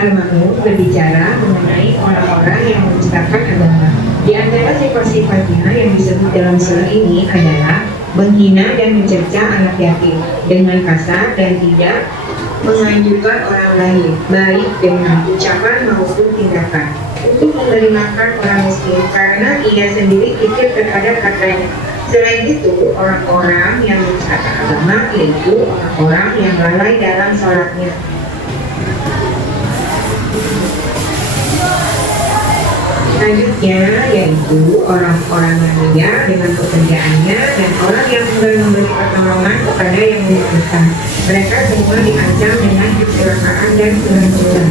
Al-Ma'un berbicara mengenai orang-orang yang menciptakan agama. Di antara sifat-sifatnya yang disebut dalam surah ini adalah menghina dan mencerca anak yatim dengan kasar dan tidak menganjurkan orang lain, baik dengan ucapan maupun tindakan, untuk memberi makan orang miskin karena ia sendiri pikir terhadap hartanya. Selain itu, orang-orang yang menciptakan agama yaitu orang-orang yang lalai dalam sholatnya. Selanjutnya yaitu orang-orang yang kaya dengan pekerjaannya dan orang yang memberi pertolongan kepada yang membutuhkan. Mereka semua diancam dengan kecelakaan dan kehancuran.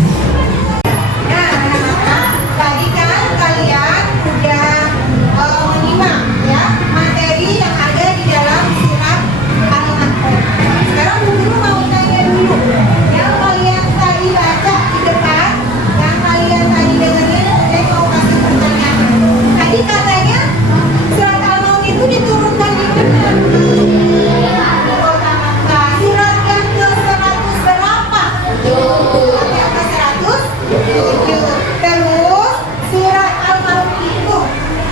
Nah, anak-anak, tadi kan kalian sudah menyimak ya materi yang ada di dalam surat Al-Ma'un. Sekarang guru mau tanya dulu, yang kalian tadi baca di depan, yang kalian tadi dengerin, saya mau kasih pertanyaan. Tadi katanya surat Al-Ma'un itu diturunkan di mana? Nah, surat yang ke-100 berapa? Yang ke-100? Terus surat Al-Ma'un itu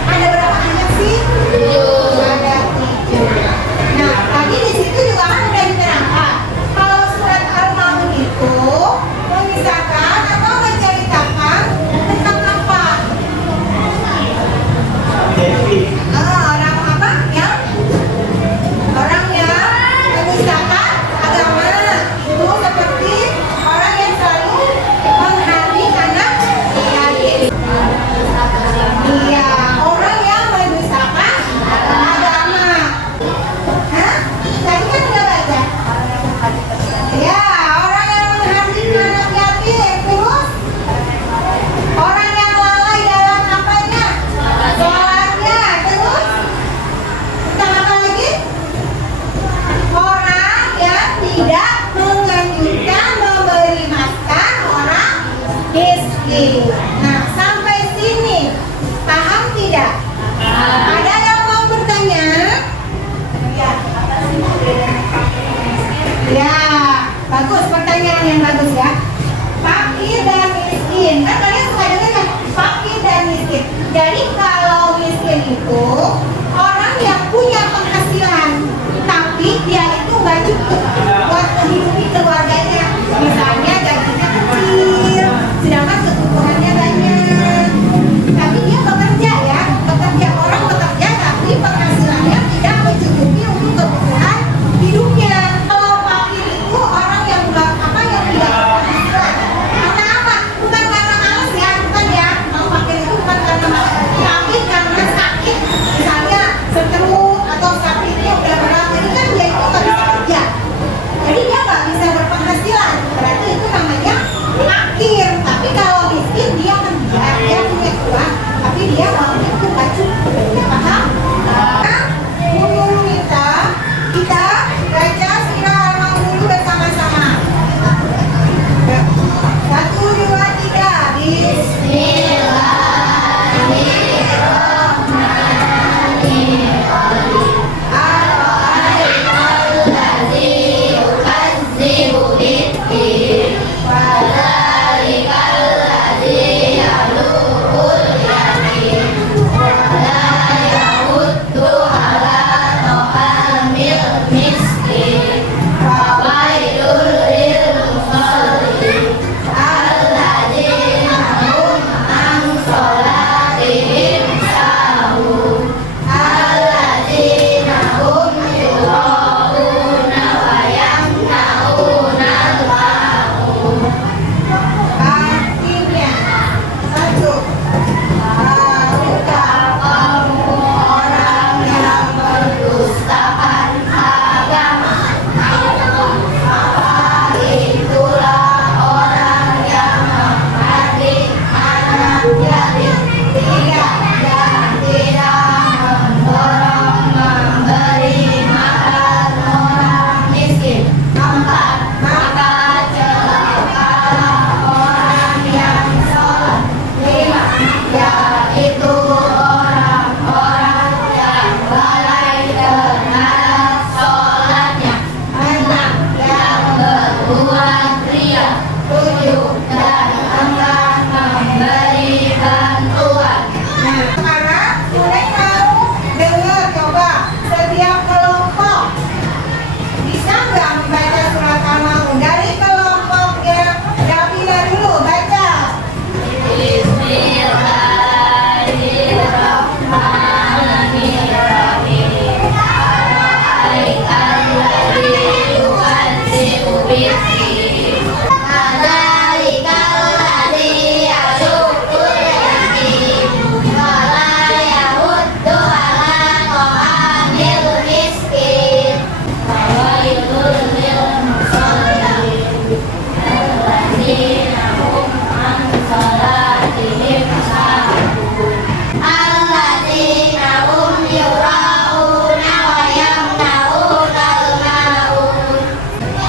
ada berapa ayat sih? Ada 7. Nah, tadi di situ juga kan udah diterangkan kalau surat Al-Ma'un itu mengisahkan atau menceritakan tentang apa? Orang apa? Orang yang menisahkan agama itu seperti orang yang selalu menghari anak yatim. Iya, orang yang menisahkan agama. Hah? Tadi kan udah baca. Ya, orang yang menghari anak yatim. Terus orang yang lalai dalam apanya? Sholatnya. Terus tentang apa lagi? Orang yang tidak menganjurkan memberi makan orang miskin. Nah, sampai sini paham tidak? Ada yang mau bertanya? Ya, bagus, pertanyaan yang bagus ya. Fakir dan miskin. Kan kalian suka dengar kan? Fakir dan miskin. Jadi kalau miskin itu orang yang punya penghasilan tapi dia itu nggak cukup buat menghidupi keluarganya. Misalnya gajinya kecil, sedangkan kebutuhannya banyak. Tapi dia bekerja ya, orang bekerja tapi penghasilannya tidak mencukupi untuk kebutuhan hidupnya. Kalau fakir itu orang yang tidak berpenghasilan. Karena apa? Bukan karena malas ya, bukan ya. Kalau fakir itu bukan karena malas, tapi karena sakit. Misalnya stroke atau sakitnya udah berat, jadi kan dia itu nggak bisa kerja. Jadi dia nggak bisa berpenghasilan. Berarti itu namanya fakir. Tapi kalau miskin dia kerja, dia punya uang, tapi dia uangnya itu nggak cukup. Paham? Nah, guru minta kita baca surah Al-Ma'un dulu bersama-sama. 1, 2, 3.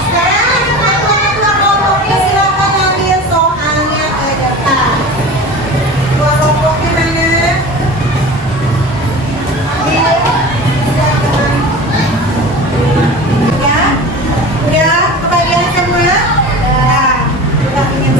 Sekarang anak-anak kelompoknya silakan ambil soalnya ke depan. Dua kelompoknya mana? Ambil. Silakan. Ya, udah kebagian semua? Udah punya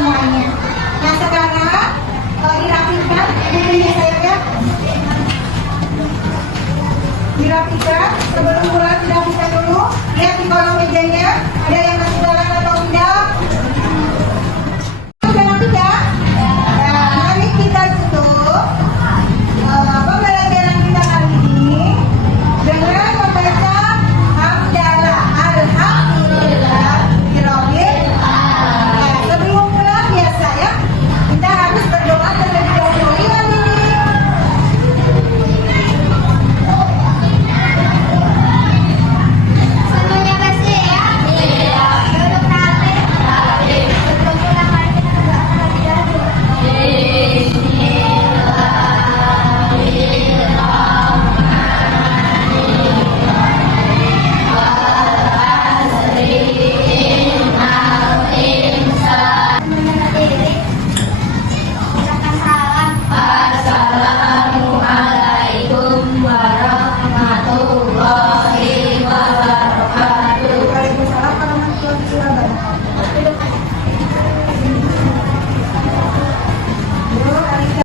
semuanya. Nah sekarang dirapikan bukunya saya ya. Dirapikan, sebelum mulai dirapikan dulu, lihat di kolong mejanya.